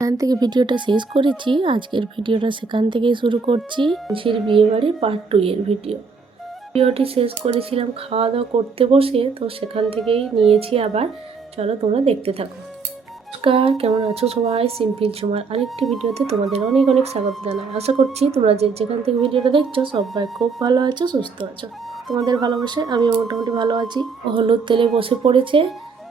এখান থেকে ভিডিওটা শেষ করেছি। আজকের ভিডিওটা সেখান থেকেই শুরু করছি। ঝির বিয়ে বাড়ি পার্ট টু এর ভিডিও। ভিডিওটি শেষ করেছিলাম খাওয়া দাওয়া করতে বসে, তো সেখান থেকেই নিয়েছি আবার। চলো তোমরা দেখতে থাকো। নমস্কার, কেমন আছো সবাই? সিম্পল ঝুমার আরেকটি ভিডিওতে তোমাদের অনেক অনেক স্বাগত জানাই। আশা করছি তোমরা যে যেখান থেকে ভিডিওটা দেখছ, সবাই খুব ভালো আছো, সুস্থ আছো। তোমাদের ভালোবাসে আমিও মোটামুটি ভালো আছি। হলুদ তেলে বসে পড়েছে।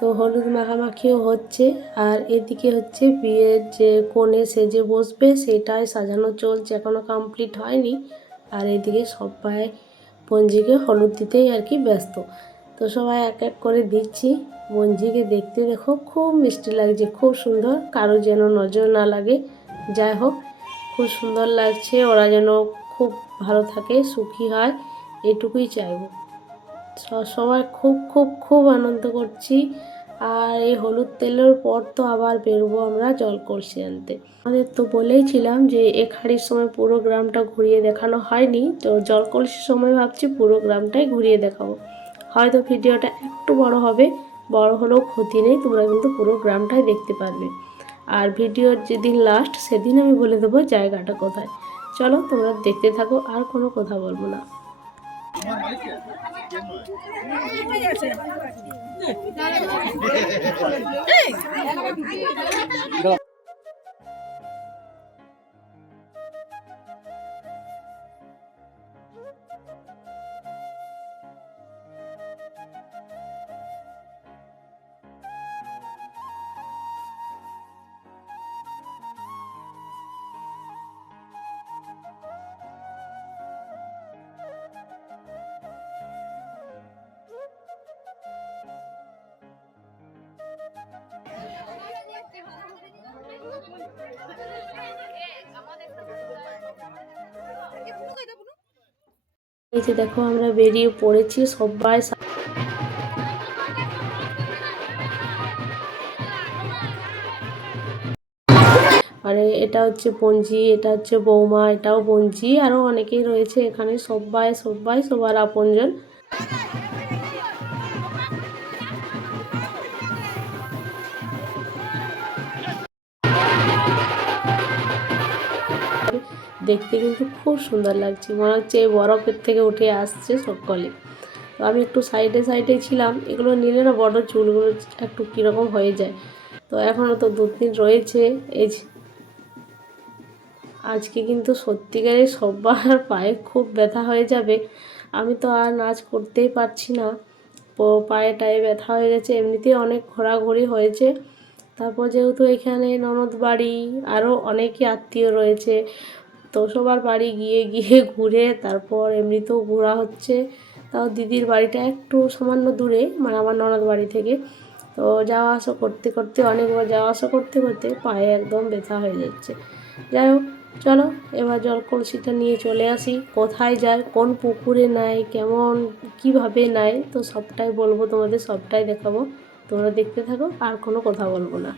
তো হলুদ মাখামাখিও হচ্ছে। আর এদিকে হচ্ছে বিয়ের যে কোণে সেজে বসবে, সেটাই সাজানো চলছে এখনও কমপ্লিট হয়নি। আর এদিকে সবাই পঞ্জিকে হলুদ দিতেই আর কি ব্যস্ত। তো সবাই এক এক করে দিচ্ছি। বঞ্জিকে দেখতে দেখো, খুব মিষ্টি লাগছে, খুব সুন্দর, কারও যেন নজর না লাগে। যাই হোক, খুব সুন্দর লাগছে, ওরা যেন খুব ভালো থাকে, সুখী হয়, এটুকুই চাইব। সবাই খুব খুব খুব আনন্দ করছি। আর এই হলুদ তেলের পর তো আবার বেরোবো আমরা জল কলসি আনতে। আমাদের তো বলেইছিলাম যে এক হাড়ির সময় পুরো গ্রামটা ঘুরিয়ে দেখানো হয়নি, তো জল কলসির সময় ভাবছি পুরো গ্রামটাই ঘুরিয়ে দেখাবো। হয়তো ভিডিওটা একটু বড় হবে, বড় হলেও ক্ষতি নেই, তোমরা কিন্তু পুরো গ্রামটাই দেখতে পারবে। আর ভিডিওর যেদিন লাস্ট সেদিন আমি বলে দেবো জায়গাটা কোথায়। চলো তোমরা দেখতে থাকো, আর কোনো কথা বলব না। 哎. এই যে দেখো আমরা বেরিয়ে পড়েছি, সবাই আর এটা হচ্ছে পঞ্জি, এটা হচ্ছে বৌমা, এটাও পঞ্জি আরও অনেকেই রয়েছে এখানে, সবাই সবাই, সবার আপনজন। দেখতে কিন্তু খুব সুন্দর লাগছে। মনে হচ্ছে এই বরফের থেকে উঠে আসছে সকলে। তো আমি একটু সাইডে সাইডে ছিলাম, এগুলো নিলে না বড় চুলগুলো একটু কীরকম হয়ে যায়। তো এখনও তো দু দিন রয়েছে। এই আজকে কিন্তু সত্যিকারে সবার পায়ে খুব ব্যথা হয়ে যাবে। আমি তো আর নাচ করতেই পারছি না। পায়ে টায়ে ব্যথা হয়ে গেছে। এমনিতেই অনেক ঘোরাঘুরি হয়েছে। তারপর যেহেতু এখানে ননদ বাড়ি আরও অনেকই আত্মীয় রয়েছে। তো সবার বাড়ি গিয়ে গিয়ে ঘুরে তারপর এমনিতেও ঘোরা হচ্ছে। তাও দিদির বাড়িটা একটু সামান্য দূরে মানে আমার ননদ বাড়ি থেকে। তো যাওয়া আসা করতে করতে, অনেকবার যাওয়া আসা করতে করতে পায়ে একদম ব্যথা হয়ে যাচ্ছে। যাই হোক, চলো, এবার জল কলসিটা নিয়ে চলে আসি। কোথায় যায়, কোন পুকুরে নেয়, কেমন, কীভাবে নেয়, তো সবটাই বলব, তোমাদের সবটাই দেখাবো। তোমরা দেখতে থাকো, আর কোনো কথা বলব না।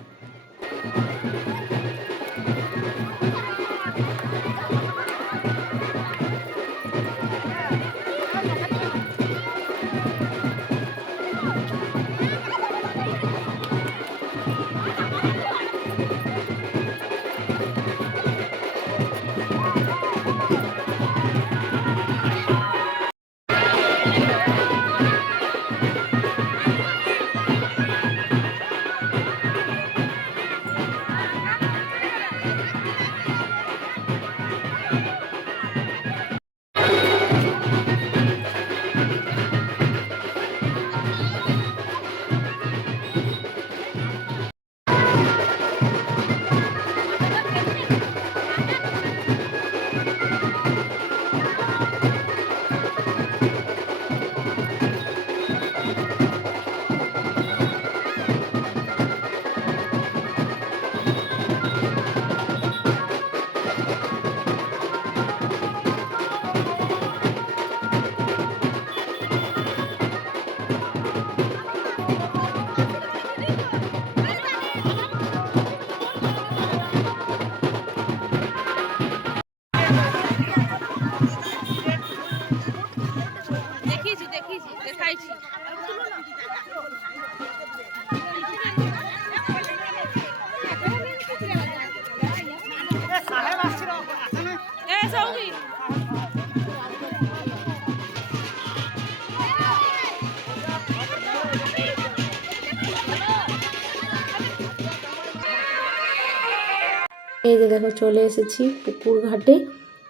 এই যে দেখো চলে এসেছি পুকুর ঘাটে।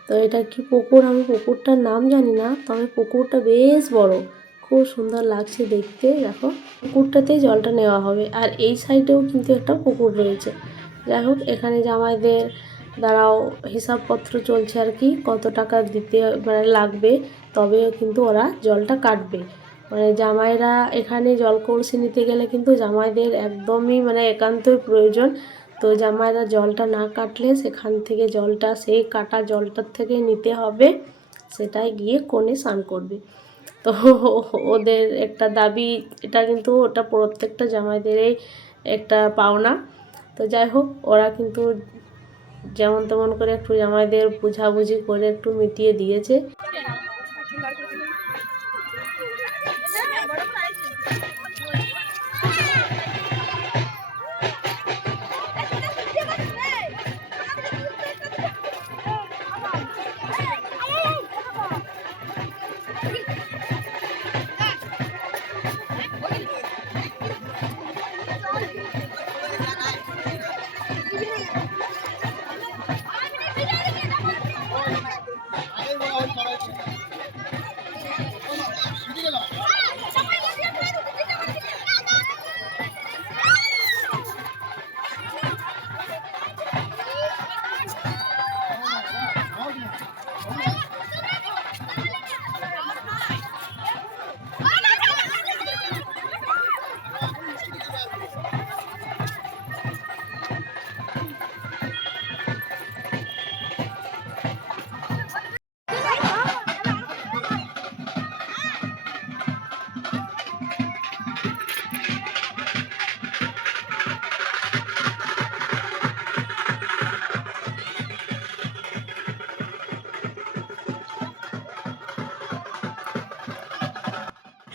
তো এটা কি পুকুর? আমি পুকুরটার নাম জানি না, তবে পুকুরটা বেশ বড়। খুব সুন্দর লাগছে দেখতে, দেখো। পুকুরটাতে জলটা নেওয়া হবে। আর এই সাইডেও কিন্তু একটা পুকুর রয়েছে। যাই হোক, এখানে জামাইদের দ্বারাও হিসাবপত্র চলছে আর কি, কত টাকা দিতে মানে লাগবে তবে কিন্তু ওরা জলটা কাটবে। মানে জামাইরা এখানে জল কলসি নিতে গেলে কিন্তু জামাইদের একদমই মানে একান্তই প্রয়োজন। তো জামাইরা জলটা না কাটলে সেখান থেকে জলটা, সেই কাটা জলটার থেকে নিতে হবে, সেটাই গিয়ে কোণে স্নান করবে। তো ওদের একটা দাবি, এটা কিন্তু ওটা প্রত্যেকটা জামাইদেরই একটা পাওনা। তো যাই হোক, ওরা কিন্তু যেমন তেমন করে একটু জামাইদের বুঝাবুঝি করে একটু মিটিয়ে দিয়েছে।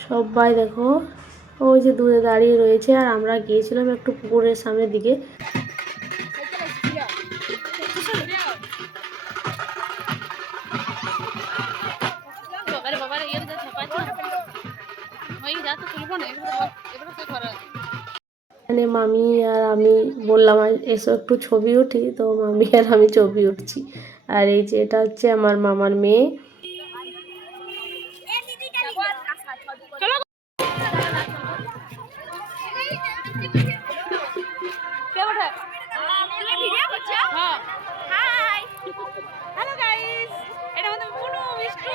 সবাই দেখো, ওই যে দূরে দাঁড়িয়ে রয়েছে, আর আমরা গিয়েছিলাম একটু পুকুরের সামনের দিকে। আরে বাবা রে এর যা ছাপাইছে ওই যা তো তুলবো না এগুলো এগুলো তো করা এখানে মামি আর আমি বললাম এসো একটু ছবি উঠি। তো মামি আর আমি ছবি উঠছি। আর এই যে এটা হচ্ছে আমার মামার মেয়ে। school.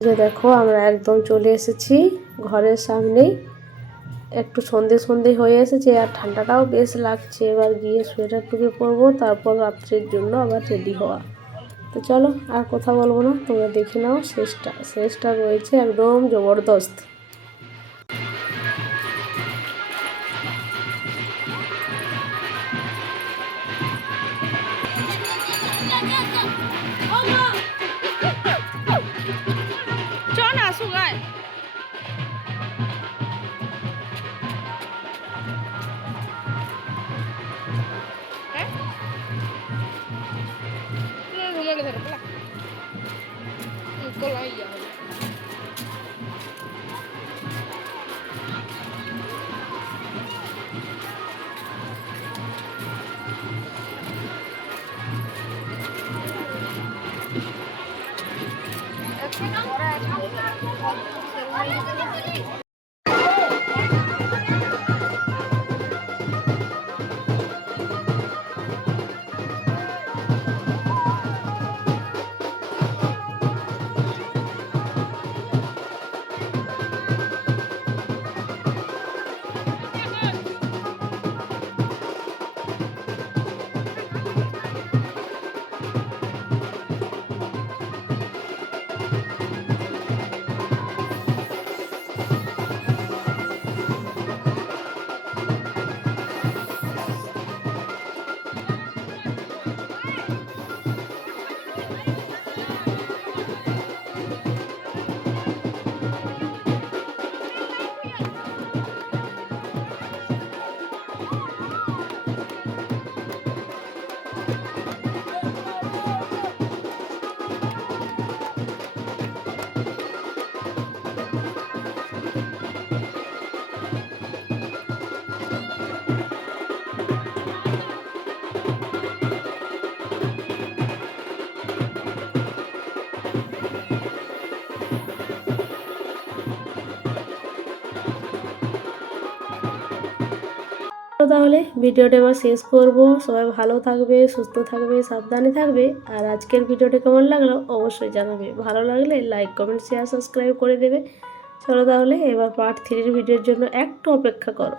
যে দেখো, আমরা একদম চলে এসেছি ঘরের সামনেই। একটু সন্ধে সন্ধে হয়ে এসেছে আর ঠান্ডাটাও বেশ লাগছে। এবার গিয়ে সোয়েটার টুকে পরবো, তারপর রাত্রের জন্য আবার রেডি হওয়া। তো চলো, আর কথা বলব না, তোমরা দেখে নাও শেষটা। শেষটা রয়েছে একদম জবরদস্ত। চ না আসু গায় হ্যাঁ ঘুমে গেছে রে পলা কলাই যাবে তো তাহলে ভিডিওটা এবার শেষ করব। সবাই ভালো থাকবে, সুস্থ থাকবে, সাবধানে থাকবে। আর আজকের ভিডিওটা কেমন লাগল অবশ্যই জানাবে। ভালো লাগলে লাইক কমেন্ট শেয়ার সাবস্ক্রাইব করে দেবে। চলো তাহলে এবার পার্ট থ্রির ভিডিওর জন্য একটু অপেক্ষা করো।